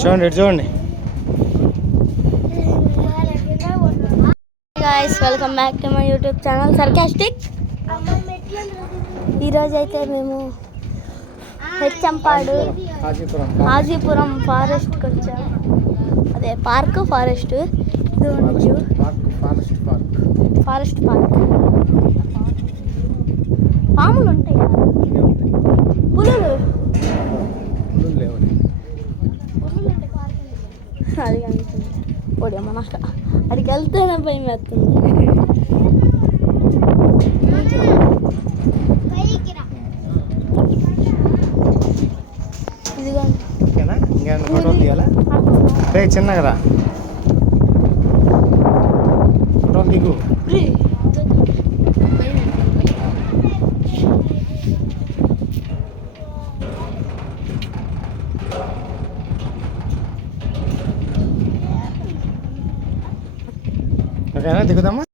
చూడండి చూడండి. Guys welcome back to my YouTube channel sarcastic. ఈరోజు అయితే మేము హెచ్చంపాడు హాజీపురం ఫారెస్ట్కి వచ్చాము. అదే పార్క్ ఫారెస్ట్ ఫారెస్ట్ పార్క్. పాములు ఉంటాయి, పులులు అది కనిపిస్తుంది. ఓడి అమ్మ నాకు అడికి వెళ్తేనే భయం వేస్తుంది. ఇదిగోండి చిన్నగా దిగు. ఓకేనా, దిగుదామా?